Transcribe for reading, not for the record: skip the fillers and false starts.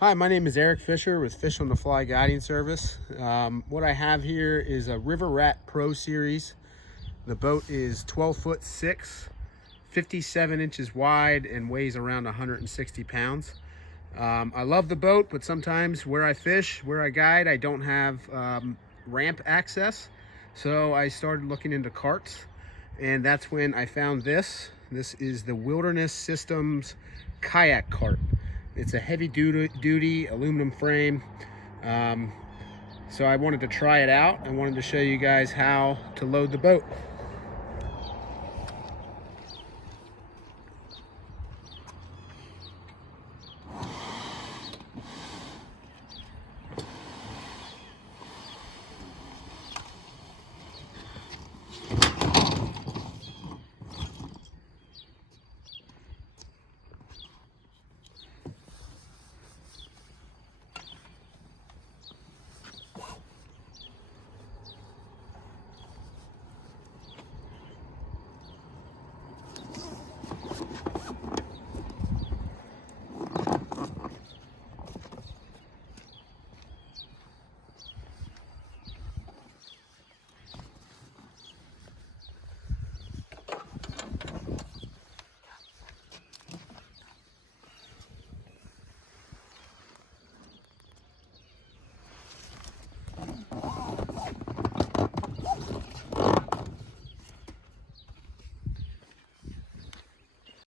Hi, my name is Eric Fisher with Fish on the Fly Guiding Service. What I have here is a Riverrat Pro Series. The boat is 12 foot 6, 57 inches wide, and weighs around 160 pounds. I love the boat, but sometimes where I fish, where I guide, I don't have ramp access. So I started looking into carts, and that's when I found this. This is the Wilderness Systems kayak cart. It's a heavy duty aluminum frame. So I wanted to try it out. I wanted to show you guys how to load the boat.